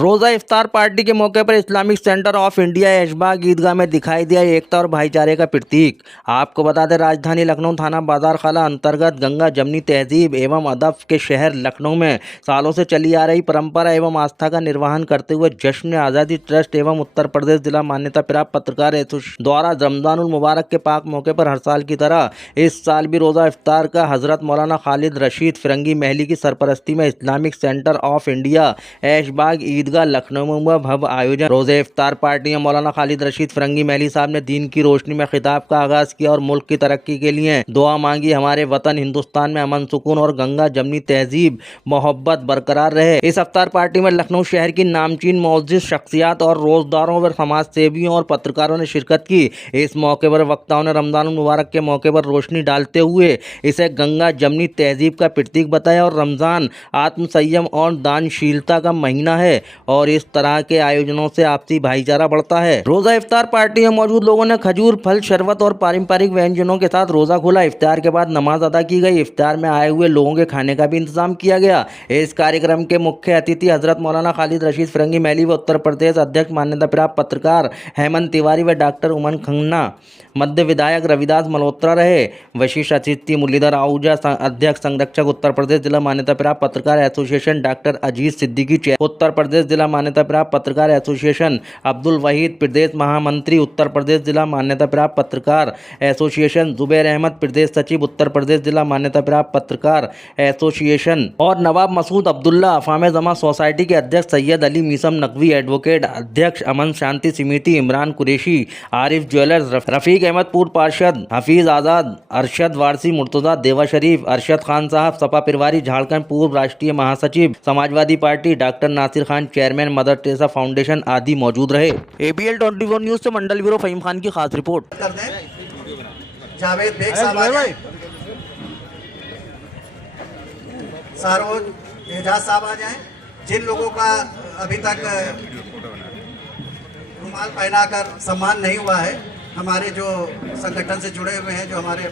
रोजा इफ्तार पार्टी के मौके पर Islamic centre of India Aishbagh Eidgah में दिखाई दिया एकता और भाईचारे का प्रतीक। आपको बता दें, राजधानी लखनऊ थाना बाजार खाला अंतर्गत गंगा जमनी तहजीब एवं अदब के शहर लखनऊ में सालों से चली आ रही परंपरा एवं आस्था का निर्वहन करते हुए जश्न आज़ादी ट्रस्ट एवं उत्तर प्रदेश जिला मान्यता प्राप्त पत्रकार एसोसिएशन द्वारा रमजानुल मुबारक के पाक मौके पर हर साल की तरह इस साल भी रोजा इफ्तार का हजरत मौलाना खालिद रशीद फिरंगी महली की सरपरस्ती में Islamic centre of India Aishbagh Eidgah Lucknow में हुआ भव्य आयोजन। रोजे इफ्तार पार्टी में मौलाना खालिद रशीद फिरंगी महली साहब ने दीन की रोशनी में खिताब का आगाज किया और मुल्क की तरक्की के लिए दुआ मांगी। हमारे वतन हिंदुस्तान में अमन सुकून और गंगा जमनी तहजीब मोहब्बत बरकरार रहे। इस इफ्तार पार्टी में लखनऊ शहर की नामचीन मौजूद शख्सियात और रोजदारों व समाज सेवियों और पत्रकारों ने शिरकत की। इस मौके पर वक्ताओं ने रमजान मुबारक के मौके पर रोशनी डालते हुए इसे गंगा जमनी तहजीब का प्रतीक बताया और रमजान आत्म संयम और दानशीलता का महीना है और इस तरह के आयोजनों से आपसी भाईचारा बढ़ता है। रोजा इफ्तार पार्टी में मौजूद लोगों ने खजूर, फल, शरबत और पारंपरिक व्यंजनों के साथ रोजा खोला। इफ्तार के बाद नमाज अदा की गई। इफ्तार में आए हुए लोगों के खाने का भी इंतजाम किया गया। इस कार्यक्रम के मुख्य अतिथि हजरत मौलाना खालिद रशीद फिरंगी महली व उत्तर प्रदेश अध्यक्ष मान्यता प्राप्त पत्रकार हेमंत तिवारी व डॉक्टर उमन खन्ना, मध्य विधायक रविदास मल्होत्रा रहे। विशिष्ट अतिथि मुरलीधर आहूजा, अध्यक्ष संरक्षक उत्तर प्रदेश जिला मान्यता प्राप्त पत्रकार एसोसिएशन डॉक्टर अजीज सिद्दीकी, उत्तर प्रदेश जिला मान्यता प्राप्त पत्रकार एसोसिएशन अब्दुल वहीद, प्रदेश महामंत्री उत्तर प्रदेश जिला मान्यता प्राप्त पत्रकार एसोसिएशन जुबैर अहमद, प्रदेश सचिव उत्तर प्रदेश जिला मान्यता प्राप्त पत्रकार एसोसिएशन और नवाब मसूद अब्दुल्ला, अफाम जमा सोसाइटी के अध्यक्ष सैयद अली मीसम नकवी, एडवोकेट अध्यक्ष अमन शांति समिति इमरान कुरैशी, आरिफ ज्वेलर्स, रफीक अहमद पूर्व पार्षद, हफीज आज़ाद, अरशद वारसी, मुर्तजा देवा शरीफ, अरशद खान साहब, सपा परिवारी झारखंड पूर्व राष्ट्रीय महासचिव, Samajwadi party doctor Nasir Khan, chairman Mother Teresa foundation आदि मौजूद रहे। ABL 24 न्यूज से मंडल ब्यूरो फहीम खान की खास रिपोर्ट। जावेद बेग साहब, सारोज एजाज साहब आ जाएं। जिन लोगों का अभी तक रुमाल पहनाकर सम्मान नहीं हुआ है, हमारे जो संगठन से जुड़े हुए हैं, जो हमारे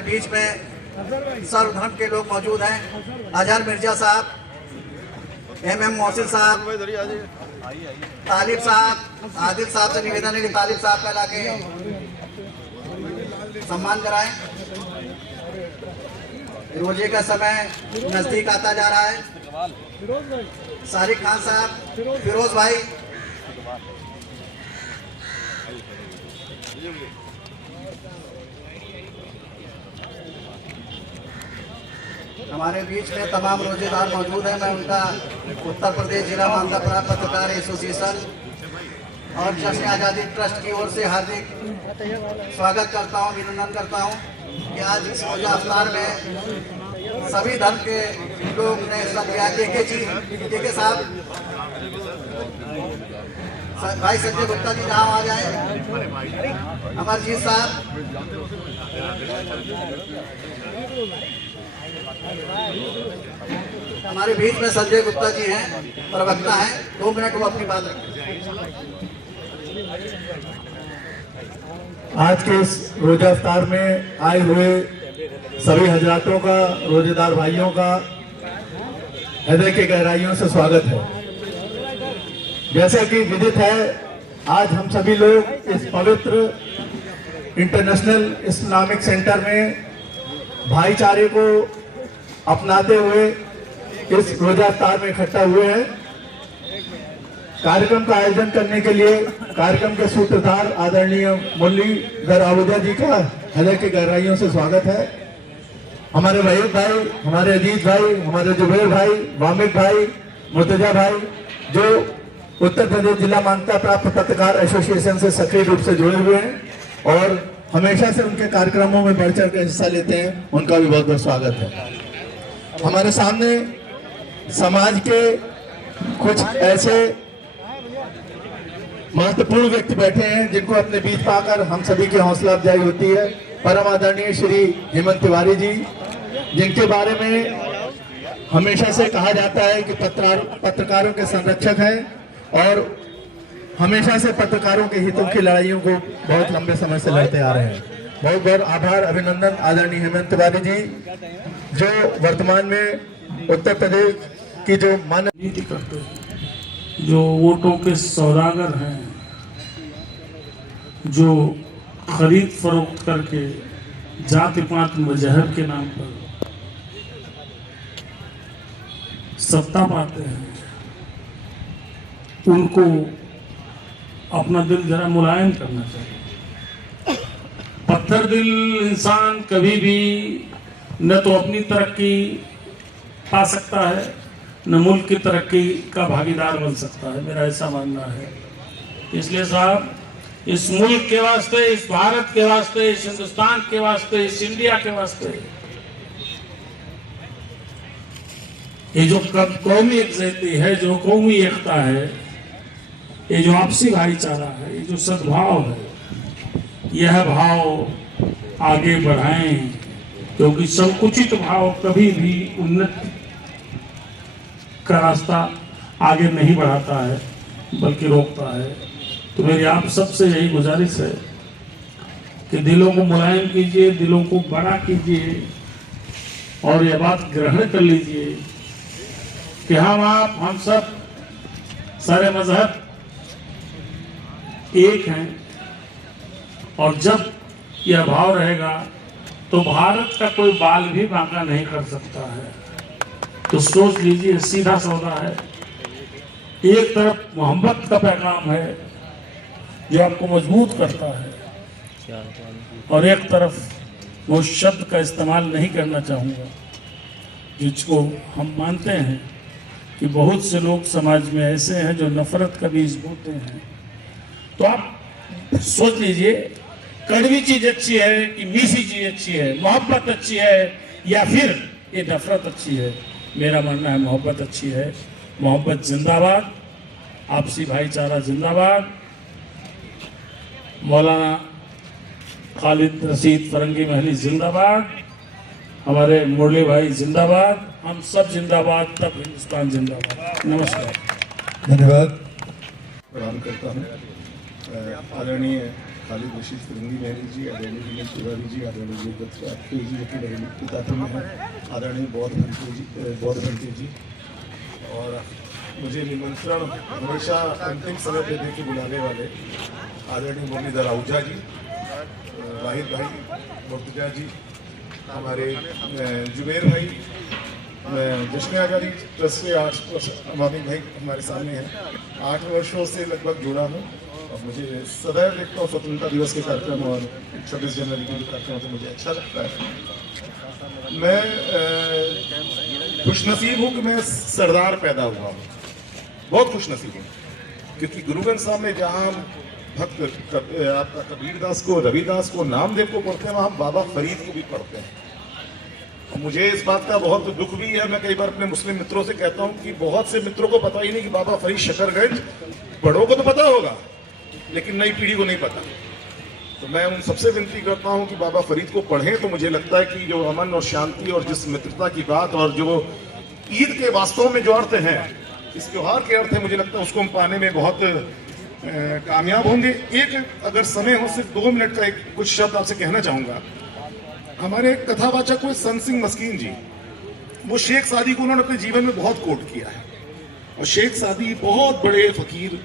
बीच में सर्वधर्म के लोग मौजूद हैं। अजहर मिर्जा साहब, MM मोहसिन साहब, तालिब साहब, आदिल साहब से निवेदन है कि तालिब साहब का लाके सम्मान कराएं। रोजे का समय नजदीक आता जा रहा है। सारिक खान साहब, फिरोज भाई, हमारे बीच में तमाम रोजेदार मौजूद हैं। मैं उनका उत्तर प्रदेश जिला मान्यता प्राप्त पत्रकार एसोसिएशन और जश्न आज़ादी ट्रस्ट की ओर से हार्दिक स्वागत करता हूं, अभिनंदन करता हूं कि आज इस रोजा इफ्तार में सभी धर्म के लोग ने हिस्सा लिया। के साहब, भाई संजय गुप्ता जी जहाँ आ जाए, अमरजीत साहब, हमारे बीच में संजय गुप्ता जी हैं, प्रवक्ता हैं। 2 मिनट वो अपनी बात रखें। आज के इस रोजा इफ्तार में आए हुए सभी हजरातों का, रोजेदार भाइयों का हृदय के गहराइयों से स्वागत है। जैसे कि विदित है, आज हम सभी लोग इस पवित्र इंटरनेशनल इस्लामिक सेंटर में भाईचारे को अपनाते हुए इस रोजा इफ्तार में इकट्ठा हुए हैं। कार्यक्रम का आयोजन करने के लिए कार्यक्रम के सूत्रधार आदरणीय मुरलीधर आहूजा जी का हृदय के गहराइयों से स्वागत है। हमारे वहीद भाई, हमारे अजीज भाई, हमारे जुबैर भाई, वामिक भाई, मुर्तजा भाई, जो उत्तर प्रदेश जिला मान्यता प्राप्त पत्रकार एसोसिएशन से सक्रिय रूप से जुड़े हुए हैं और हमेशा से उनके कार्यक्रमों में बढ़ चढ़ कर हिस्सा लेते हैं, उनका भी बहुत बहुत स्वागत है। हमारे सामने समाज के कुछ ऐसे महत्वपूर्ण व्यक्ति बैठे हैं जिनको अपने बीच पाकर हम सभी की हौसला अफजाई होती है। परम आदरणीय श्री हेमंत तिवारी जी, जिनके बारे में हमेशा से कहा जाता है कि पत्रकारों के संरक्षक हैं और हमेशा से पत्रकारों के हितों की लड़ाइयों को बहुत लंबे समय से लड़ते आ रहे हैं। बहुत बहुत आभार, अभिनंदन आदरणीय हेमंत तिवारी जी, जो वर्तमान में उत्तर प्रदेश की जो मान्य नीति करते हैं, जो वोटों के सौदागर हैं, जो खरीद फरोख्त करके जाति पात मजहब के नाम पर सत्ता पाते हैं, उनको अपना दिल जरा मुलायम करना चाहिए। पत्थर दिल इंसान कभी भी न तो अपनी तरक्की पा सकता है, न मुल्क की तरक्की का भागीदार बन सकता है, मेरा ऐसा मानना है। इसलिए साहब, इस मुल्क के वास्ते, इस भारत के वास्ते, इस हिंदुस्तान के वास्ते, इस इंडिया के वास्ते, ये जो कौमी एकजुटता है, जो कौमी एकता है, ये जो आपसी भाईचारा है, ये जो सद्भाव है, यह भाव आगे बढ़ाएं, क्योंकि संकुचित भाव कभी भी उन्नति का रास्ता आगे नहीं बढ़ाता है बल्कि रोकता है। तो मेरी आप सबसे यही गुजारिश है कि दिलों को मुलायम कीजिए, दिलों को बड़ा कीजिए और यह बात ग्रहण कर लीजिए कि हम सब सारे मजहब एक हैं, और जब यह भाव रहेगा तो भारत का कोई बाल भी बांका नहीं कर सकता है। तो सोच लीजिए, सीधा सौदा है। एक तरफ मोहब्बत का पैगाम है जो आपको मजबूत करता है, और एक तरफ वो शब्द का इस्तेमाल नहीं करना चाहूँगा जिसको हम मानते हैं कि बहुत से लोग समाज में ऐसे हैं जो नफरत का बीज बोते हैं। तो आप सोच लीजिए, कड़वी चीज अच्छी है कि मीठी चीज अच्छी है, मोहब्बत अच्छी है या फिर ये नफरत अच्छी है। मेरा मानना है मोहब्बत अच्छी है। मोहब्बत जिंदाबाद, आपसी भाईचारा जिंदाबाद, मौलाना खालिद रशीद फरंगी महली जिंदाबाद, हमारे मुरली भाई जिंदाबाद, हम सब जिंदाबाद, तब हिंदुस्तान जिंदाबाद। नमस्कार, धन्यवाद प्रणाम करता हूँ। आदरणीय खालिद रशीद फरंगी महली जी, आदरणीय विनोद तिवारी जी, आदरणीय योगदत्त जी, जो कि पिताजी में हैं, आदरणीय बौद्ध भंते जी, और मुझे निमंत्रण हमेशा अंतिम समय पे दे के बुलाने वाले आदरणीय मुरलीधर आहूजा जी, वाहिद भाई मुर्तजा जी, हमारे जुबैर भाई, जश्न आज़ादी ट्रस्ट से 8 वर्ष अमामी भाई हमारे सामने हैं। 8 वर्षों से लगभग जुड़ा हूँ और मुझे सदैव देखता हूँ स्वतंत्रता दिवस के कार्यक्रम और 26 जनवरी के कार्यक्रम तो मुझे अच्छा लगता है। मैं खुशनसीब हूँ कि मैं सरदार पैदा हुआ हूँ, बहुत खुशनसीब हूँ, क्योंकि गुरुग्रंथ साहब में जहाँ भक्त आपका कबीरदास को, रविदास को, नामदेव को पढ़ते हैं, वहाँ बाबा फरीद को भी पढ़ते हैं। मुझे इस बात का बहुत दुख भी है। मैं कई बार अपने मुस्लिम मित्रों से कहता हूँ कि बहुत से मित्रों को पता ही नहीं कि बाबा फरीद शकरगंज, बड़ों को तो पता होगा लेकिन नई पीढ़ी को नहीं पता। तो मैं उन सबसे विनती करता हूँ कि बाबा फरीद को पढ़ें। तो मुझे लगता है कि जो अमन और शांति और जिस मित्रता की बात और जो ईद के वास्तव में जो अर्थ हैं, इस त्योहार के अर्थ है, मुझे लगता है उसको हम पाने में बहुत कामयाब होंगे। एक अगर समय हो, सिर्फ 2 मिनट का एक कुछ शब्द आपसे कहना चाहूँगा। हमारे कथावाचक हुए संत सिंह मस्कीन जी, वो शेख सादी को उन्होंने अपने जीवन में बहुत कोट किया है, और शेख सादी बहुत बड़े फकीर,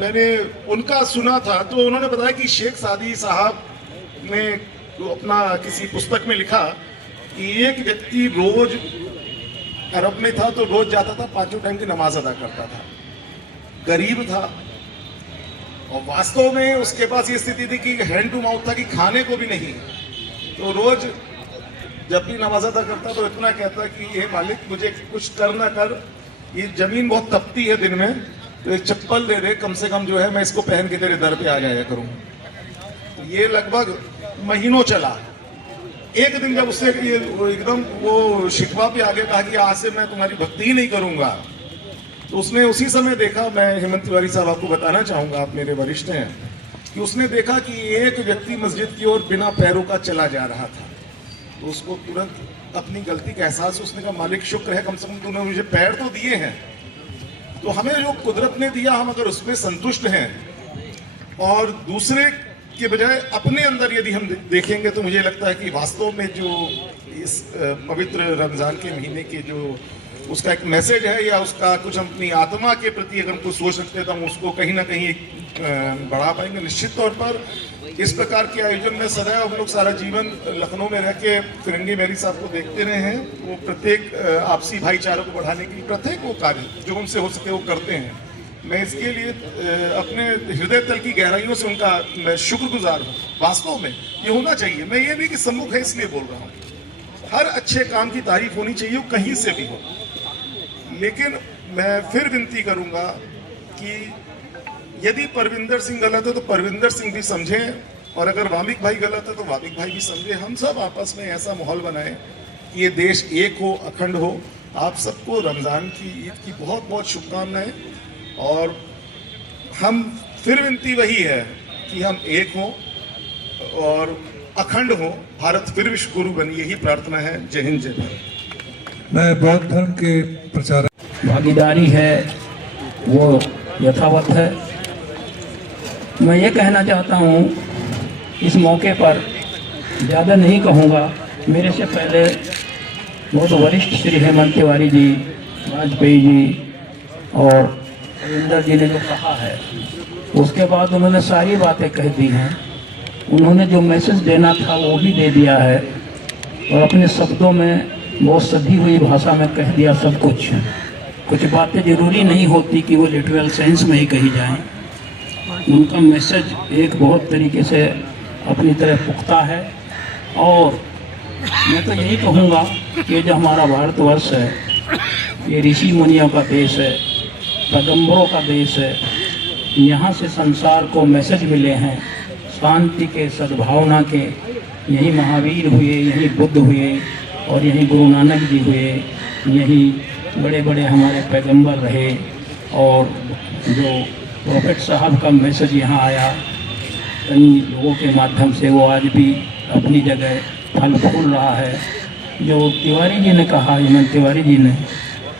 मैंने उनका सुना था तो उन्होंने बताया कि शेख सादी साहब ने अपना किसी पुस्तक में लिखा कि एक व्यक्ति रोज अरब में था तो रोज जाता था, 5 टाइम की नमाज अदा करता था, गरीब था, और वास्तव में उसके पास ये स्थिति थी कि हैंड टू माउथ था कि खाने को भी नहीं। तो रोज जब भी नमाज अदा करता तो इतना कहता कि ये मालिक मुझे कुछ कर ना कर, ये जमीन बहुत तपती है दिन में, तो एक चप्पल दे दे कम से कम, जो है मैं इसको पहन के तेरे दर पे आ जाया करूँ। तो ये लगभग महीनों चला। एक दिन जब उससे ये एकदम वो शिकवा पे आगे कहा कि आज से मैं तुम्हारी भक्ति ही नहीं करूंगा, तो उसने उसी समय देखा, मैं हेमंत तिवारी साहब आपको बताना चाहूंगा, आप मेरे वरिष्ठ हैं, कि उसने देखा कि एक व्यक्ति मस्जिद की ओर बिना पैरों का चला जा रहा था। तो उसको तुरंत अपनी गलती का एहसास, उसने कहा मालिक शुक्र है कम से कम तूने मुझे पैर तो दिए हैं। तो हमें जो कुदरत ने दिया, हम अगर उसमें संतुष्ट हैं और दूसरे के बजाय अपने अंदर यदि हम देखेंगे, तो मुझे लगता है कि वास्तव में जो इस पवित्र रमज़ान के महीने के जो उसका एक मैसेज है या उसका कुछ हम अपनी आत्मा के प्रति अगर हम कुछ सोच सकते हैं तो हम उसको कहीं ना कहीं बढ़ा पाएंगे। निश्चित तौर पर इस प्रकार के आयोजन में सदैव हम लोग सारा जीवन लखनऊ में रह के फिरंगी मैरी साहब को देखते रहे हैं। वो प्रत्येक आपसी भाईचारे को बढ़ाने के लिए प्रत्येक वो कार्य जो उनसे हो सके वो करते हैं। मैं इसके लिए अपने हृदय तल की गहराइयों से उनका मैं शुक्रगुजार हूँ। वास्तव में ये होना चाहिए। मैं ये नहीं कि सम्मुख है इसलिए बोल रहा हूँ, हर अच्छे काम की तारीफ होनी चाहिए, वो कहीं से भी हो। लेकिन मैं फिर विनती करूंगा कि यदि परविंदर सिंह गलत है तो परविंदर सिंह भी समझें, और अगर वामिक भाई गलत है तो वामिक भाई भी समझे। हम सब आपस में ऐसा माहौल बनाएं कि ये देश एक हो, अखंड हो। आप सबको रमज़ान की ईद की बहुत बहुत शुभकामनाएं। और हम फिर विनती वही है कि हम एक हों और अखंड हो, भारत फिर विश्व गुरु बने, यही प्रार्थना है। जय हिंद, जय भारत। मैं बौद्ध धर्म के प्रचारक भागीदारी है वो यथावत है। मैं ये कहना चाहता हूँ इस मौके पर, ज़्यादा नहीं कहूँगा, मेरे से पहले बहुत वरिष्ठ श्री हेमंत तिवारी जी, वाजपेयी जी और रविंदर जी ने जो कहा है उसके बाद उन्होंने सारी बातें कह दी हैं। उन्होंने जो मैसेज देना था वो भी दे दिया है और अपने शब्दों में बहुत सधी हुई भाषा में कह दिया सब कुछ। कुछ बातें ज़रूरी नहीं होती कि वो लिटरल सेंस में ही कही जाएं। उनका मैसेज एक बहुत तरीके से अपनी तरह पुख्ता है। और मैं तो यही कहूँगा कि जो हमारा भारतवर्ष है ये ऋषि मुनियों का देश है, पैगंबरों का देश है। यहाँ से संसार को मैसेज मिले हैं शांति के, सद्भावना के। यही महावीर हुए, यही बुद्ध हुए और यही गुरु नानक जी हुए, यही बड़े बड़े हमारे पैगंबर रहे। और जो प्रॉफेट साहब का मैसेज यहाँ आया कई लोगों के माध्यम से, वो आज भी अपनी जगह फल फूल रहा है। जो तिवारी जी ने कहा, हेमंत तिवारी जी ने,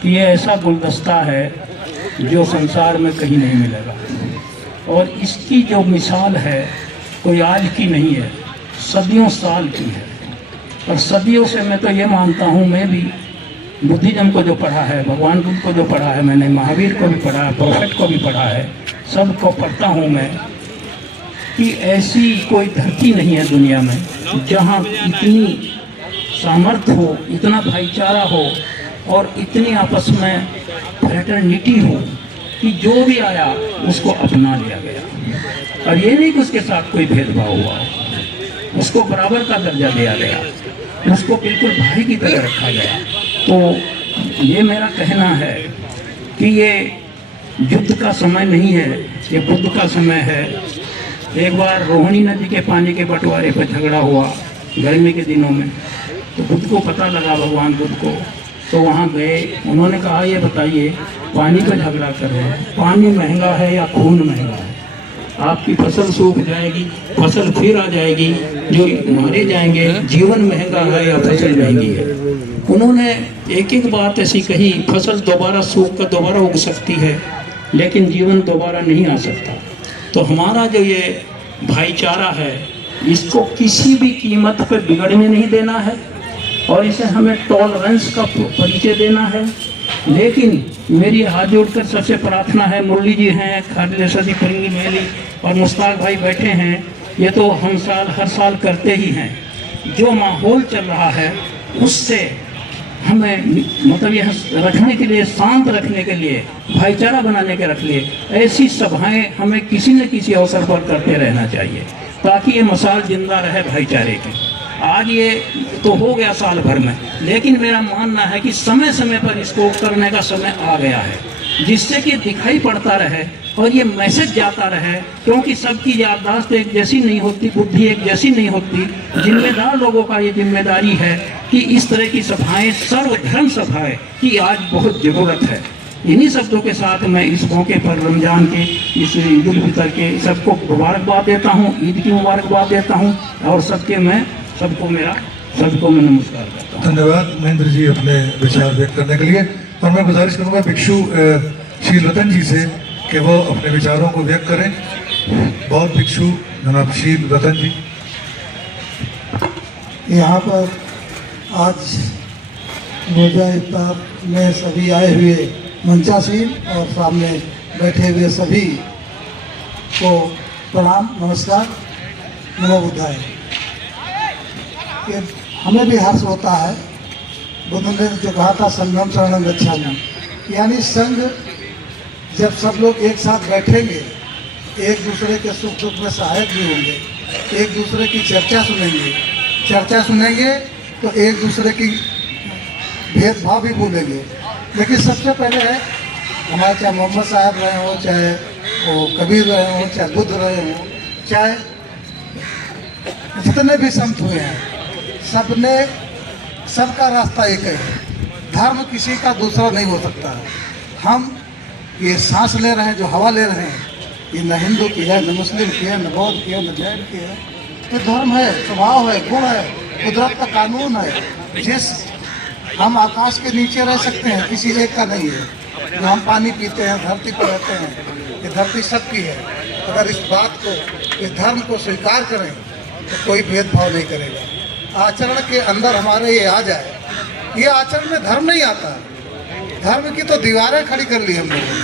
कि ये ऐसा गुलदस्ता है जो संसार में कहीं नहीं मिलेगा। और इसकी जो मिसाल है कोई आज की नहीं है, सदियों साल की है। और सदियों से मैं तो ये मानता हूँ, मैं भी बुद्धिज्म को जो पढ़ा है, भगवान बुद्ध को जो पढ़ा है, मैंने महावीर को भी पढ़ा है, प्रोफेट को भी पढ़ा है, सबको पढ़ता हूँ मैं, कि ऐसी कोई धरती नहीं है दुनिया में जहाँ इतनी सामर्थ्य हो, इतना भाईचारा हो और इतनी आपस में फ्रेटर्निटी हो कि जो भी आया उसको अपना लिया गया। और ये नहीं कि उसके साथ कोई भेदभाव हुआ, उसको बराबर का दर्जा दिया गया, उसको बिल्कुल भाई की तरह रखा गया। तो ये मेरा कहना है कि ये युद्ध का समय नहीं है, ये बुद्ध का समय है। एक बार रोहिणी नदी के पानी के बंटवारे पर झगड़ा हुआ गर्मी के दिनों में, तो बुद्ध को पता लगा, भगवान बुद्ध को, तो वहाँ गए। उन्होंने कहा ये बताइए पानी पर झगड़ा कर रहे हैं, पानी महंगा है या खून महंगा है? आपकी फसल सूख जाएगी, फसल फिर आ जाएगी, जो मारे जाएंगे। जीवन महंगा है या फसल महंगी है? उन्होंने एक एक बात ऐसी कही, फसल दोबारा सूख कर दोबारा उग सकती है लेकिन जीवन दोबारा नहीं आ सकता। तो हमारा जो ये भाईचारा है इसको किसी भी कीमत पर बिगड़ने नहीं देना है और इसे हमें टॉलरेंस का परिचय देना है। लेकिन मेरी हाथ जोड़कर सबसे प्रार्थना है, मुरली जी हैं, खालिद सदी फिरंगी मैली और मुश्ताक भाई बैठे हैं, ये तो हम हर साल करते ही हैं। जो माहौल चल रहा है उससे हमें मतलब यह रखने के लिए, शांत रखने के लिए, भाईचारा बनाने के रख लिए ऐसी सभाएं हमें किसी न किसी अवसर पर करते रहना चाहिए ताकि ये मसाल जिंदा रहे भाईचारे की। आज ये तो हो गया साल भर में, लेकिन मेरा मानना है कि समय समय पर इसको करने का समय आ गया है, जिससे कि दिखाई पड़ता रहे और ये मैसेज जाता रहे। क्योंकि सबकी याददाश्त एक जैसी नहीं होती, बुद्धि एक जैसी नहीं होती। जिम्मेदार लोगों का ये जिम्मेदारी है कि इस तरह की सभाएं, सर्वधर्म सभाएं की आज बहुत ज़रूरत है। इन्हीं शब्दों के साथ मैं इस मौके पर रमज़ान के, इस ईद उल फितर के सबको मुबारकबाद देता हूँ, ईद की मुबारकबाद देता हूँ और सबको मैं नमस्कार करता हूँ। धन्यवाद महेंद्र जी अपने विचार व्यक्त करने के लिए। और मैं गुजारिश करूँगा भिक्षु श्री रतन जी से कि वो अपने विचारों को व्यक्त करें। बहुत भिक्षु जनाब श्री रतन जी। यहाँ पर आज रोजा इफ्तार में सभी आए हुए मंचासीन और सामने बैठे हुए सभी को प्रणाम, नमस्कार, नमो बुद्धाय। कि हमें भी हर्ष होता है, बुद्ध ने जो कहा था संगम शरणम गच्छामि, यानी संघ जब सब लोग एक साथ बैठेंगे, एक दूसरे के सुख दुख में सहायक भी होंगे, एक दूसरे की चर्चा सुनेंगे तो एक दूसरे की भेदभाव भी भूलेंगे। लेकिन सबसे पहले है हमारे, चाहे मोहम्मद साहब रहे हो, चाहे वो कबीर रहे हो, चाहे बुद्ध रहे हो, चाहे जितने भी संत हुए हैं, सबका रास्ता एक है। धर्म किसी का दूसरा नहीं हो सकता है। हम ये सांस ले रहे हैं, जो हवा ले रहे हैं, ये न हिंदू की है, न मुस्लिम की है, न बौद्ध की है, न जैन की है। ये धर्म है, स्वभाव है, गुण है, कुदरत का कानून है। जिस हम आकाश के नीचे रह सकते हैं, किसी एक का नहीं है। जो हम पानी पीते हैं, धरती पर रहते हैं, ये धरती सबकी है। अगर इस बात को, इस धर्म को स्वीकार करें तो कोई भेदभाव नहीं करेगा। आचरण के अंदर हमारे ये आ जाए, ये आचरण में धर्म नहीं आता। धर्म की तो दीवारें खड़ी कर ली हम लोगों ने।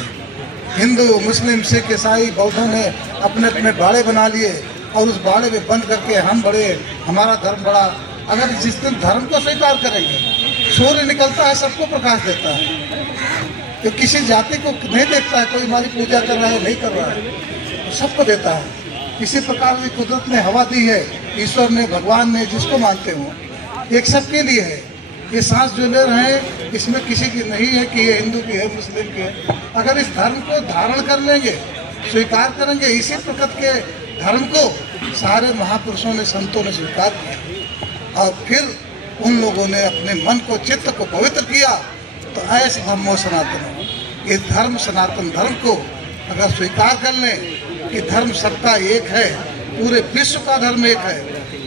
हिंदू, मुस्लिम, सिख, ईसाई, बौद्धों ने अपने अपने बाड़े बना लिए और उस बाड़े में बंद करके हम बड़े, हमारा धर्म बड़ा। अगर जिस दिन धर्म को स्वीकार करेंगे, सूर्य निकलता है, सबको प्रकाश देता है, तो किसी जाति को नहीं देखता है कोई हमारी पूजा कर रहा है नहीं कर रहा है, सबको देता है। इसी प्रकार की कुदरत ने हवा दी है, ईश्वर ने, भगवान ने, जिसको मानते हो, एक सबके लिए है। ये सांस जो ले रहे हैं, इसमें किसी की नहीं है कि ये हिंदू की है, मुस्लिम की है। अगर इस धर्म को धारण कर लेंगे, स्वीकार करेंगे, इसी प्रकृति के धर्म को सारे महापुरुषों ने, संतों ने स्वीकार किया और फिर उन लोगों ने अपने मन को, चित्त को पवित्र किया। तो ऐसे धर्मो सनातन, ये धर्म, सनातन धर्म को अगर स्वीकार कर लें कि धर्म सबका एक है, पूरे विश्व का धर्म एक है,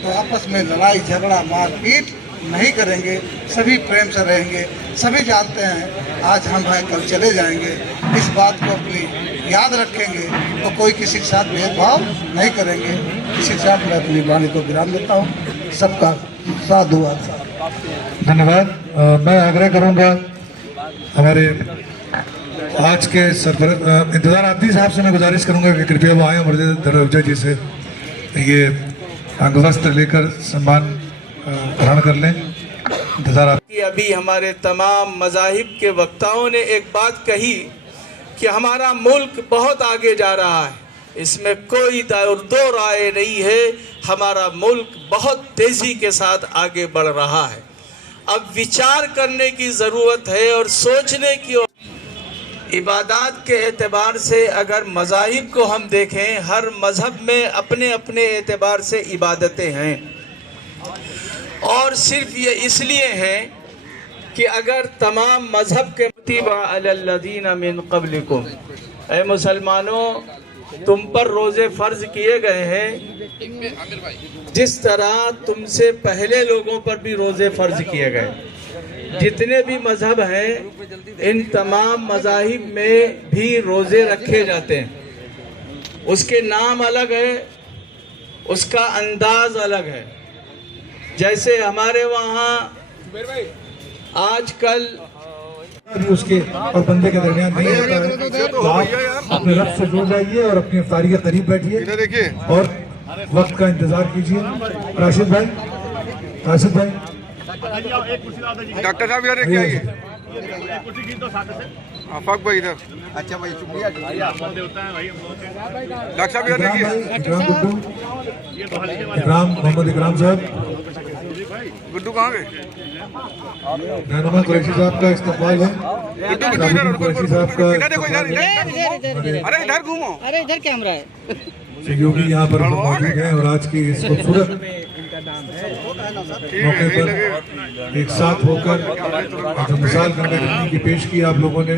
तो आपस में लड़ाई झगड़ा मारपीट नहीं करेंगे, सभी प्रेम से रहेंगे। सभी जानते हैं आज हम हैं, कल चले जाएंगे। इस बात को अपनी याद रखेंगे तो कोई किसी के साथ भेदभाव नहीं करेंगे। इसी के साथ मैं अपनी वाणी को विराम देता हूँ। सबका साधुवाद। धन्यवाद। मैं आग्रह करूंगा हमारे आज के सरपरस्त इंतजार आदि साहब से मैं गुजारिश करूंगा कि कृपया वो आए और दरोजा जी से ये अंगवस्त्र लेकर सम्मान ग्रहण कर लें। इंतजार कि अभी हमारे तमाम मज़ाहिब के वक्ताओं ने एक बात कही कि हमारा मुल्क बहुत आगे जा रहा है, इसमें कोई दो राय नहीं है। हमारा मुल्क बहुत तेज़ी के साथ आगे बढ़ रहा है। अब विचार करने की ज़रूरत है और सोचने की। इबादत के एतबार से अगर मज़ाहिब को हम देखें, हर मज़हब में अपने अपने एतबार से इबादतें हैं और सिर्फ ये इसलिए हैं कि अगर तमाम मज़हब के कुतिबा अलल्लज़ीना मिन क़ब्लिकुम, ऐ मुसलमानों, तुम पर रोज़े फ़र्ज़ किए गए हैं जिस तरह तुमसे पहले लोगों पर भी रोज़े फ़र्ज़ किए गए। जितने भी मज़हब हैं, इन तमाम मज़ाहिब में भी रोज़े रखे जाते हैं। उसके नाम अलग है, उसका अंदाज़ अलग है। जैसे हमारे वहाँ आजकल भी उसके और बंदे के दरमियान नहीं होता है। तो आप अपने रब से जुड़ जाइए और अपनी इफ्तारी के करीब बैठिए और वक्त का इंतजार कीजिए। राशिद भाई, डॉक्टर साहब इधर देखिए, आइए। आफाक भाई इधर। अच्छा भाई, शुक्रिया। डॉक्टर साहब इधर देखिए। इकराम गुड्डू, इकराम मोहम्मद इकराम साहब। गुड्डू कहाँ गए? रहनुमा कुरैशी साहब का इस्तकबाल है। कुरैशी साहब का अरे इधर घूमो। अरे इधर कैमरा है। सहयोगी यहाँ पर मौजूद हैं और आज की इस खूबसूरत मौके पर एक साथ होकर जो मिसाल गंगा जमनी की पेश की आप लोगों ने,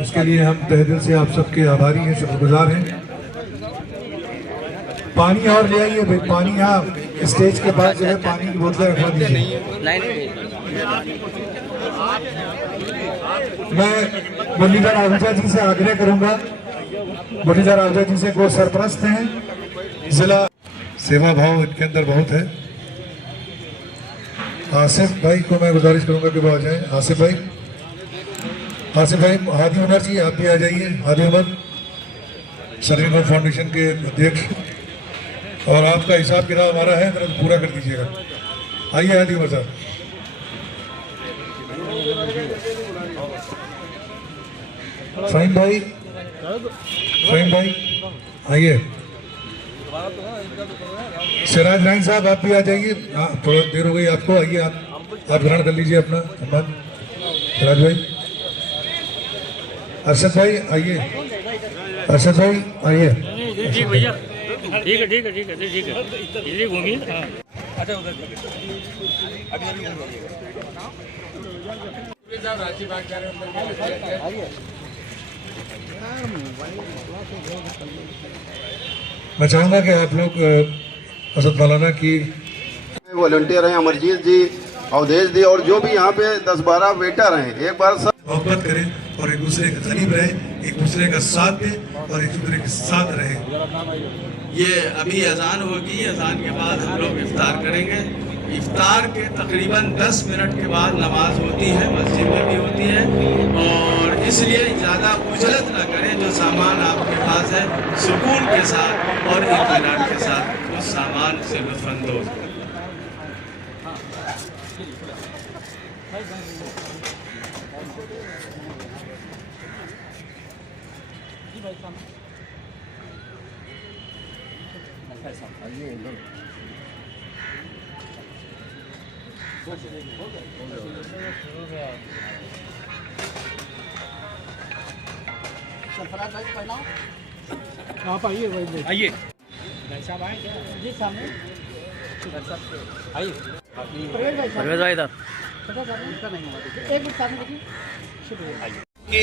उसके लिए हम तहे दिल से आप सबके आभारी हैं, शुक्रगुजार हैं। पानी और ले आइए भाई, पानी यहाँ स्टेज के पास जो है पानी की बोतलें रखवा दीजिए। मैं मुरलीधर आहूजा जी से आग्रह करूंगा, मुरलीधर आहूजा जी से वो सरपरस्त हैं, जिला सेवा भाव इनके अंदर बहुत है। आसिफ भाई को मैं गुजारिश करूंगा कि वो आ जाएं। आसिफ भाई, हादी उमर जी आप भी आ जाइए। हादी उमर सर्विंग फाउंडेशन के अध्यक्ष, और आपका हिसाब किताब हमारा है, जरा पूरा कर दीजिएगा। आइए हादी उमर साहब। फ़हीम भाई आइए। सिराज राइन साहब आप भी आ जाइए। थोड़ा देर हो गई आपको, आइए आप ग्रहण कर लीजिए अपना सम्मान। सिराज भाई, अरशद भाई आइए। अरशद भाई आइए। ठीक भैया, ठीक है घूमिए। मैं चाहूँगा कि आप लोग असद मौलाना की वॉलंटियर हैं अमरजीत जी, अवधेश जी, और जो भी यहाँ पे 10-12 वेटर हैं, एक बार सब मोहब्बत करें और एक दूसरे के करीब रहें, एक दूसरे का साथ दें और एक दूसरे के साथ रहें। ये अभी अजान होगी, अजान के बाद हम लोग इफ्तार करेंगे। इफ्तार के तकरीबन 10 मिनट के बाद नमाज होती है, मस्जिद में भी होती है, और इसलिए ज़्यादा उजलत न करें। जो सामान आपके पास है सुकून के साथ और इत्मीनान के साथ उस सामान से लुत्फ़अंदोज़ करें। आप आइए आइए साहब आए क्या जी सामने आइए परवेज भाई इधर कि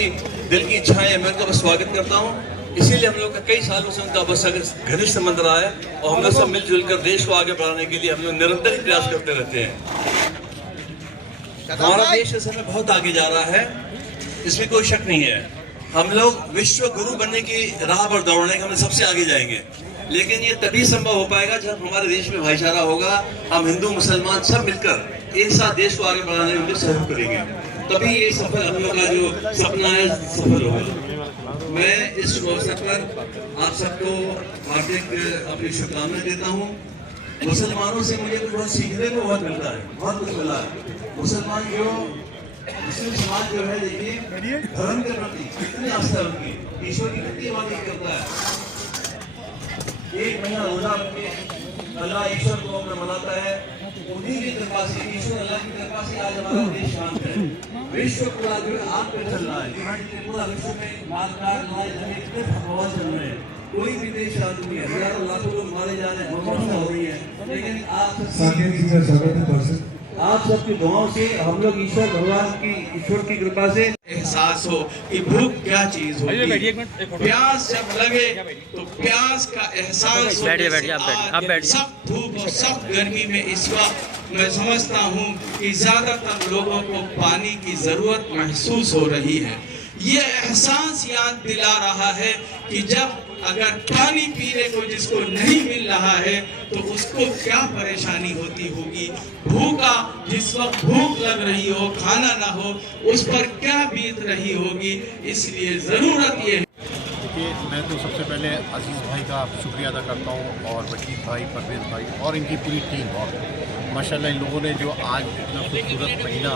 दिल की इच्छाएं मैं उनका स्वागत करता हूँ। इसीलिए हम लोग का कई सालों से उनका बस घनिष्ठ संबंध रहा है और हम लोग सब मिलजुल कर देश को आगे बढ़ाने के लिए हम लोग निरंतर ही प्रयास करते रहते हैं। हमारा देश इस समय बहुत आगे जा रहा है, इसमें कोई शक नहीं है। हम लोग विश्व गुरु बनने की राह पर दौड़ने के हम सबसे आगे जाएंगे, लेकिन ये तभी संभव हो पाएगा जब हमारे देश में भाईचारा होगा। हम हिंदू मुसलमान सब मिलकर एक साथ देश को आगे बढ़ाने में सहयोग करेंगे, तभी ये सफल हम लोग का जो सपना है सफल होगा। मैं इस अवसर पर आप सबको हार्दिक अपनी शुभकामनाएं देता हूँ। मुसलमानों से मुझे कुछ बहुत सीखने को बहुत मिलता है, बहुत कुछ मिला है। मुसलमान जो मुस्लिम समाज जो है, देखिए धर्म के प्रति कितनी आस्था उनकी, ईश्वर की कितनी इबादत करता है। एक महीना रोजा रख के अल्लाह ईश्वर को अपना मनाता है। उन्हीं की कृपा से, ईश्वर अल्लाह की कृपा से आज हमारा देश शांत है। विश्व पूरा जो है आग पे चल रहा है, पूरा विश्व में मारकाट इतने भगवान चल रहे हैं, कोई भी देश शांत नहीं है। हजारों लाखों लोग मारे जा रहे हैं, हो रही है, लेकिन आप सबकी दुआओं से हम लोग ईश्वर भगवान की, ईश्वर की कृपा से एहसास हो कि भूख क्या चीज होती है। प्यास जब लगे तो प्यास का एहसास हो। सब धूप और सब गर्मी में इस वक्त मैं समझता हूँ कि ज्यादातर लोगों को पानी की जरूरत महसूस हो रही है। ये एहसास याद दिला रहा है कि जब अगर पानी पीने को जिसको नहीं मिल रहा है तो उसको क्या परेशानी होती होगी। भूखा जिस वक्त भूख लग रही हो, खाना ना हो, उस पर क्या बीत रही होगी। इसलिए ज़रूरत ये है। देखिए, मैं तो सबसे पहले अजीज़ भाई का शुक्रिया अदा करता हूँ और वकील भाई, परवेज़ भाई और इनकी पूरी टीम। और माशाल्लाह इन लोगों ने जो आज इतना खूबसूरत महीना,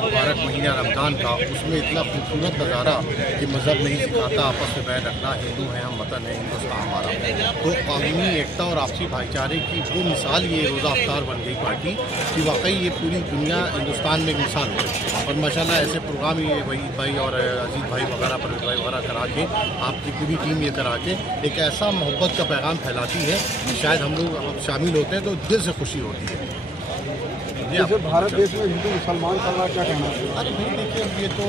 मुबारक महीना रमज़ान का, उसमें इतना खूबसूरत नज़ारा कि मज़हब नहीं सिखाता आपस में बैठ रखना, हिंदू हैं हम, वतन है हिंदुस्तान हमारा, तो कानूनी एकता और आपसी भाईचारे की वो मिसाल ये रोज़ा अफ्तार बन गई पार्टी कि वाकई ये पूरी दुनिया हिंदुस्तान में एक मिसाल है। और माशाल्लाह ऐसे प्रोग्राम ये वहीद भाई और अजीज़ भाई वगैरह, परवेज़ भाई वगैरह करा के, आपकी पूरी टीम ये करा के एक ऐसा मोहब्बत का पैगाम फैलाती है कि शायद हम लोग शामिल होते हैं तो दिल से खुशी होती है। जैसे भारत देश में हिंदू मुसलमान चल रहा है, क्या कहना चाहिए? अरे नहीं, देखिए ये तो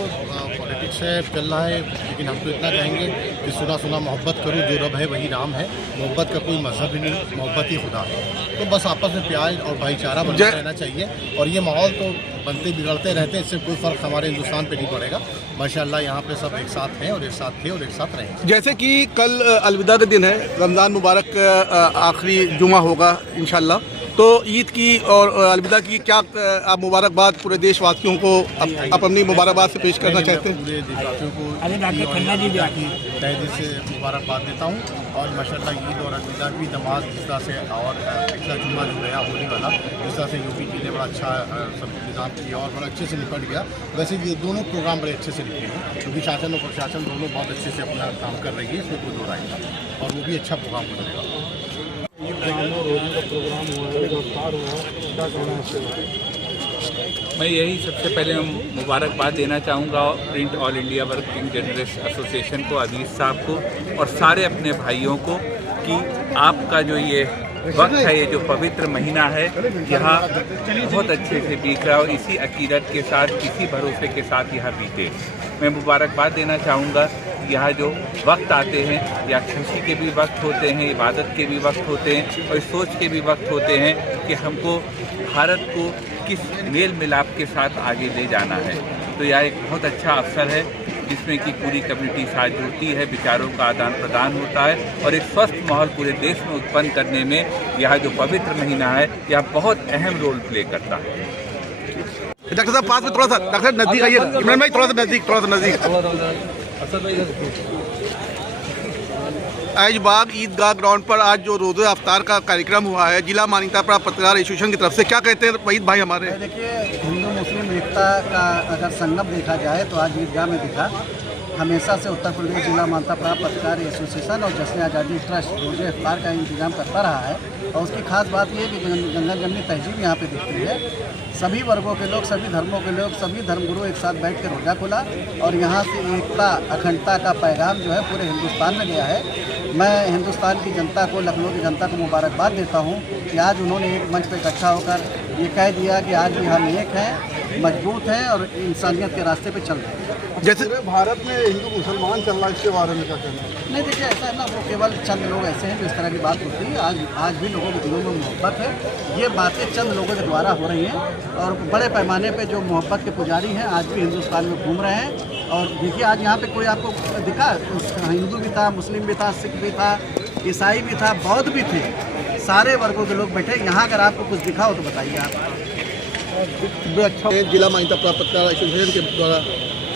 पॉलिटिक्स है, चल रहा है, लेकिन हम तो इतना कहेंगे कि सुना सुना मोहब्बत करो, जो रब है वही राम है। मोहब्बत का कोई मजहब ही नहीं, मोहब्बत ही खुदा है। तो बस आपस में प्यार और भाईचारा बना रहना चाहिए, और ये माहौल तो बनते बिगड़ते रहते हैं, इससे कोई फ़र्क हमारे हिंदुस्तान पे नहीं पड़ेगा। माशाल्लाह यहाँ पे सब एक साथ हैं और एक साथ थे और एक साथ रहेंगे। जैसे कि कल अलविदा का दिन है, रमज़ान मुबारक आखिरी जुमा होगा इंशाल्लाह, तो ईद की और अलविदा की क्या आप मुबारकबाद पूरे देशवासियों को आप अपनी मुबारकबाद से पेश करना चाहते हैं? पूरे देशवासियों को तहे दिल से मुबारकबाद देता हूँ और माशाल्लाह ईद और अलविदा की नमाज जिस तरह से और पिछला जुम्मा जो गया होली वाला जिस तरह से यूपी के लिए बड़ा अच्छा सब निज़ाम किया और बड़ा अच्छे से निपट गया। वैसे ये दोनों प्रोग्राम बड़े अच्छे से निकले हैं क्योंकि शासन और प्रशासन दोनों बहुत अच्छे से अपना काम कर रही है, इसमें कोई दो राय नहीं और वो भी अच्छा प्रोग्राम गुजरेगा। मैं यही सबसे पहले मुबारकबाद देना चाहूँगा print all India working journalist association को, अजीज़ साहब को और सारे अपने भाइयों को कि आपका जो ये वक्त है, ये जो पवित्र महीना है, यहाँ बहुत अच्छे से बीत रहा है और इसी अकीदत के साथ, इसी भरोसे के साथ यहाँ बीते। मैं मुबारकबाद देना चाहूँगा। यहाँ जो वक्त आते हैं, या खुशी के भी वक्त होते हैं, इबादत के भी वक्त होते हैं और इस सोच के भी वक्त होते हैं कि हमको भारत को किस मेल मिलाप के साथ आगे ले जाना है। तो यह एक बहुत अच्छा अवसर है जिसमें कि पूरी कम्युनिटी साथ जुड़ती है, विचारों का आदान प्रदान होता है और एक स्वस्थ माहौल पूरे देश में उत्पन्न करने में यह जो पवित्र महीना है, यह बहुत अहम रोल प्ले करता है। डॉक्टर साहब पास में थोड़ा सा, डॉक्टर नजदीक आइए, इमरान भाई थोड़ा सा नजदीक। ऐशबाग ईदगाह ग्राउंड पर आज जो रोज़े अफ्तार का कार्यक्रम हुआ है जिला मान्यता प्राप्त पत्रकार एसोसिएशन की तरफ से, क्या कहते हैं वहीद भाई हमारे? देखिए, हिंदू मुस्लिम एकता का अगर संगम देखा जाए तो आज ईदगाह में दिखा। हमेशा से उत्तर प्रदेश जिला मान्यता प्राप्त पत्रकार एसोसिएशन और जश्न आज़ादी ट्रस्ट रोज़े अफ्तार का इंतजाम करता रहा है और उसकी खास बात यह है कि गंगा जमनी तहजीब यहाँ पे दिखती है। सभी वर्गों के लोग, सभी धर्मों के लोग, सभी धर्मगुरु एक साथ बैठ कर रोज़ा खोला और यहाँ से एकता अखंडता का पैगाम जो है पूरे हिंदुस्तान में गया है। मैं हिंदुस्तान की जनता को, लखनऊ की जनता को मुबारकबाद देता हूँ कि आज उन्होंने एक मंच पर इकट्ठा होकर ये कह दिया कि आज भी हम एक हैं, मजबूत हैं और इंसानियत के रास्ते पे चल रहे हैं। जैसे भारत में हिंदू मुसलमान चल रहा है, इसके बारे में क्या कहना है? नहीं, देखिए ऐसा है ना, वो केवल चंद लोग ऐसे हैं जो इस तरह की बात होती है। आज भी लोगों के दिलों में मोहब्बत है। ये बातें चंद लोगों के द्वारा हो रही हैं और बड़े पैमाने पे जो मोहब्बत के पुजारी हैं आज भी हिंदुस्तान में घूम रहे हैं। और देखिए, आज यहाँ पे कोई आपको दिखा, हिंदू भी था, मुस्लिम भी था, सिख भी था, ईसाई भी था, बौद्ध भी थे, सारे वर्गों के लोग बैठे। यहाँ अगर आपको कुछ दिखा हो तो बताइए आप। अच्छा, जिला मान्यता प्राप्त पत्रकार एसोसिएशन के द्वारा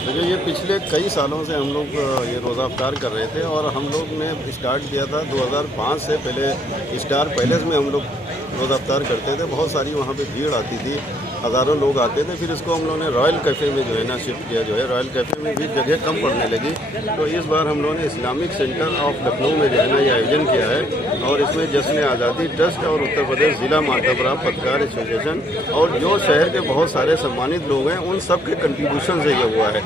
देखिए, ये पिछले कई सालों से हम लोग ये रोज़ा अफ्तार कर रहे थे और हम लोग ने स्टार्ट किया था 2005 से। पहले स्टार पैलेस में हम लोग रोज़ा अफ्तार करते थे, बहुत सारी वहाँ पे भीड़ आती थी, हज़ारों लोग आते थे। फिर इसको हम लोगों ने रॉयल कैफ़े में जो है ना शिफ्ट किया, जो है रॉयल कैफ़े में भी जगह कम पड़ने लगी। तो इस बार हम लोगों ने इस्लामिक सेंटर ऑफ लखनऊ में जो है ना ये आयोजन किया है और इसमें जश्न आज़ादी ट्रस्ट और उत्तर प्रदेश जिला मान्यता प्राप्त पत्रकार एसोसिएशन और जो शहर के बहुत सारे सम्मानित लोग हैं उन सब के कंट्रीब्यूशन से ये हुआ है।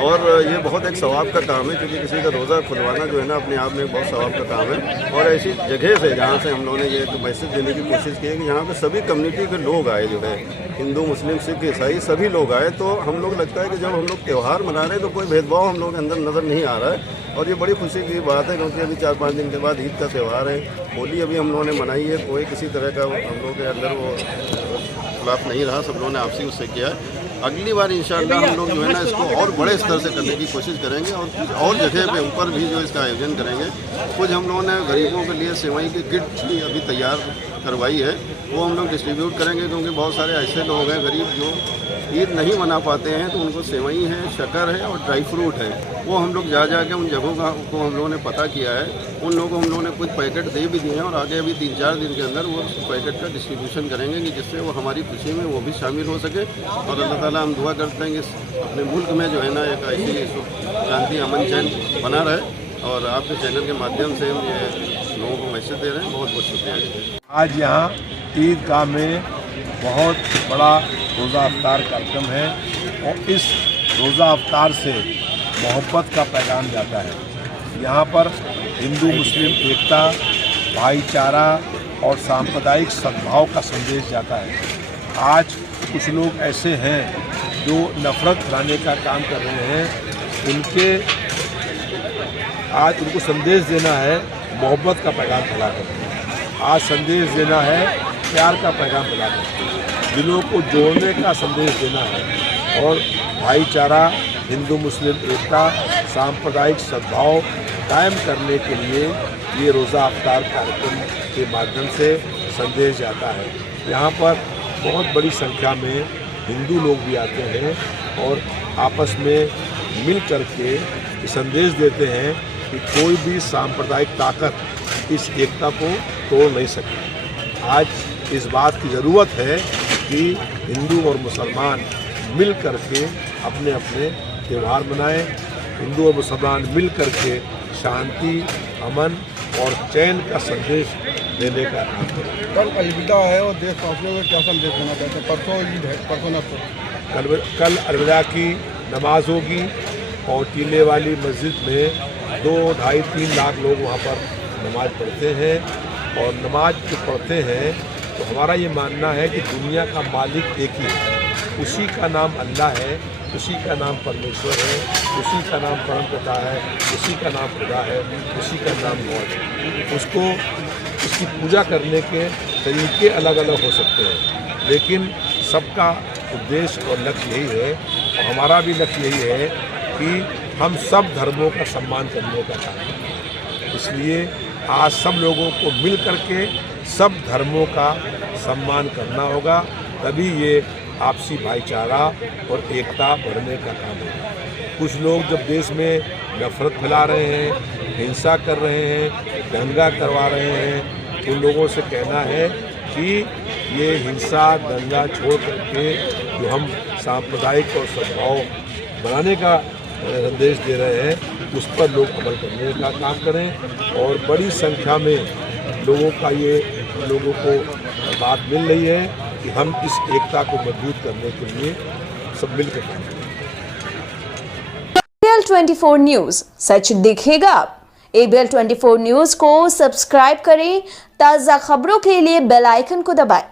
और ये बहुत एक सवाब का काम है क्योंकि किसी का रोज़ा खुलवाना जो है ना अपने आप में बहुत सवाब का काम है। और ऐसी जगह से जहाँ से हम लोगों ने ये मैसेज देने की कोशिश की है कि यहाँ पे सभी कम्युनिटी के लोग आए, जो है हिंदू मुस्लिम सिख ईसाई सभी लोग आए। तो हम लोग लगता है कि जब हम लोग त्यौहार मना रहे हैं तो कोई भेदभाव हम लोग के अंदर नज़र नहीं आ रहा है और ये बड़ी खुशी की बात है क्योंकि अभी 4-5 दिन के बाद ईद का त्यौहार है। होली अभी हम लोगों ने मनाई है, कोई किसी तरह का हम लोग के अंदर वो खिलाफ नहीं रहा, सब लोगों ने आपसी उससे किया है। अगली बार इंशाअल्लाह हम लोग जो है ना इसको और बड़े स्तर से करने की कोशिश करेंगे और कुछ और जगह पे ऊपर भी जो इसका आयोजन करेंगे। कुछ हम लोगों ने गरीबों के लिए सेवई की किट भी अभी तैयार करवाई है, वो हम लोग डिस्ट्रीब्यूट करेंगे क्योंकि बहुत सारे ऐसे लोग हैं गरीब जो ईद नहीं मना पाते हैं, तो उनको सेवई है, शक्कर है और ड्राई फ्रूट है, वो हम लोग जा के उन जगहों को हम लोगों ने पता किया है। उन लोगों को हम लोगों ने कुछ पैकेट दे भी दिए हैं और आगे अभी 3-4 दिन के अंदर वो पैकेट का डिस्ट्रीब्यूशन करेंगे कि जिससे वो हमारी खुशी में वो भी शामिल हो सके। और अल्लाह ताला हम दुआ करते हैं कि अपने मुल्क में जो है ना एक ऐसी शांति अमन चैन बना रहे और आपके चैनल के माध्यम से हम ये लोगों को मैसेज दे रहे हैं। बहुत बहुत शुक्रिया। आज यहाँ ईदगाह में बहुत बड़ा रोज़ा अफ्तार कार्यक्रम है और इस रोज़ा अफ्तार से मोहब्बत का पैगाम जाता है। यहाँ पर हिंदू मुस्लिम एकता, भाईचारा और सांप्रदायिक सद्भाव का संदेश जाता है। आज कुछ लोग ऐसे हैं जो नफरत फैलाने का काम कर रहे हैं, आज उनको संदेश देना है मोहब्बत का पैगाम फैलाकर, आज संदेश देना है प्यार का पैगाम फैलाकर, दिलों को जोड़ने का संदेश देना है और भाईचारा, हिंदू मुस्लिम एकता, सांप्रदायिक सद्भाव कायम करने के लिए ये रोज़ा अफ्तार कार्यक्रम के माध्यम से संदेश जाता है। यहाँ पर बहुत बड़ी संख्या में हिंदू लोग भी आते हैं और आपस में मिल करके संदेश देते हैं कि कोई भी सांप्रदायिक ताकत इस एकता को तोड़ नहीं सकती। आज इस बात की ज़रूरत है कि हिंदू और मुसलमान मिल करके अपने अपने त्यौहार मनाएं, हिंदू और मुसलमान मिल करके शांति, अमन और चैन का संदेश देने का काम करें। कल अलविदा है और देशवासियों को क्या संदेश देना चाहते हैं? परसों ईद है, परसों न कल अलविदा की नमाज होगी और टीले वाली मस्जिद में 2, 2.5, 3 लाख लोग वहाँ पर नमाज पढ़ते हैं और नमाज जो पढ़ते हैं तो हमारा ये मानना है कि दुनिया का मालिक एक ही है, उसी का नाम अल्लाह है, उसी का नाम परमेश्वर है, उसी का नाम परमपिता है, उसी का नाम खुदा है, उसी का नाम गॉड है। उसकी पूजा करने के तरीके अलग अलग हो सकते हैं, लेकिन सबका उद्देश्य और लक्ष्य यही है और हमारा भी लक्ष्य यही है कि हम सब धर्मों का सम्मान करने का काम करें। इसलिए आज सब लोगों को मिल करके सब धर्मों का सम्मान करना होगा, तभी ये आपसी भाईचारा और एकता बढ़ने का काम होगा। कुछ लोग जब देश में नफरत फैला रहे हैं, हिंसा कर रहे हैं, दंगा करवा रहे हैं, उन लोगों से कहना है कि ये हिंसा दंगा छोड़ करके जो हम सांप्रदायिक और सद्भाव बनाने का संदेश दे रहे हैं उस पर लोग अमल करने का काम करें और बड़ी संख्या में लोगों को बात मिल रही है कि हम इस एकता को मजबूत करने के लिए सब मिलकर काम करें। ABL 24 न्यूज, सच दिखेगा। ABL 24 न्यूज को सब्सक्राइब करें, ताज़ा खबरों के लिए बेल आइकन को दबाएं।